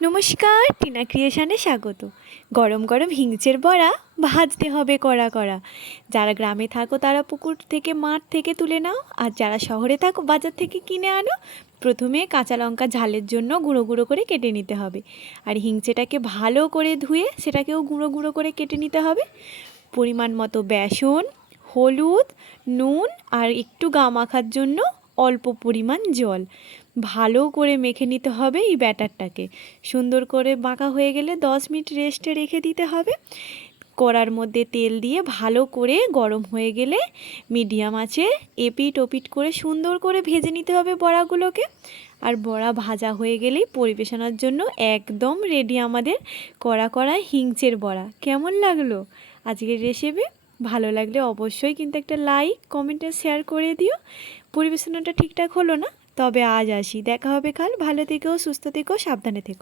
নমস্কার, টিনা ক্রিয়েশনে স্বাগত। গরম গরম হিংচের বড়া ভাজতে হবে কড়া কড়া। যারা গ্রামে থাকো তারা পুকুর থেকে মাঠ থেকে তুলে নাও, আর যারা শহরে থাকো বাজার থেকে কিনে আনো। প্রথমে কাঁচা লঙ্কা ঝালের জন্য গুঁড়ো গুঁড়ো করে কেটে নিতে হবে, আর হিংচেটাকে ভালো করে ধুয়ে সেটাকেও গুঁড়ো গুঁড়ো করে কেটে নিতে হবে। পরিমাণ মতো বেসন, হলুদ, নুন আর একটু গা মাখার জন্য অল্প পরিমাণ জল ভালো করে মেখে নিতে হবে। এই ব্যাটারটাকে সুন্দর করে মাখা হয়ে গেলে 10 মিনিট রেস্টে রেখে দিতে হবে। কড়ার মধ্যে তেল দিয়ে ভালো করে গরম হয়ে গেলে মিডিয়াম আঁচে এপিট ওপিট করে সুন্দর করে ভেজে নিতে হবে বড়াগুলোকে। আর বড়া ভাজা হয়ে গেলেই পরিবেশনের জন্য একদম রেডি আমাদের কড়া কড়া হিংচের বড়া। কেমন লাগলো আজকের রেসিপি? ভালো লাগলে অবশ্যই কিন্তু একটা লাইক কমেন্ট আর শেয়ার করে দিও। পরিবেশনাটা ঠিকঠাক হলো না, তবে আজ আসি, দেখা হবে কাল। ভালো থেকো, সুস্থ থেকো, সাবধানে থেকো।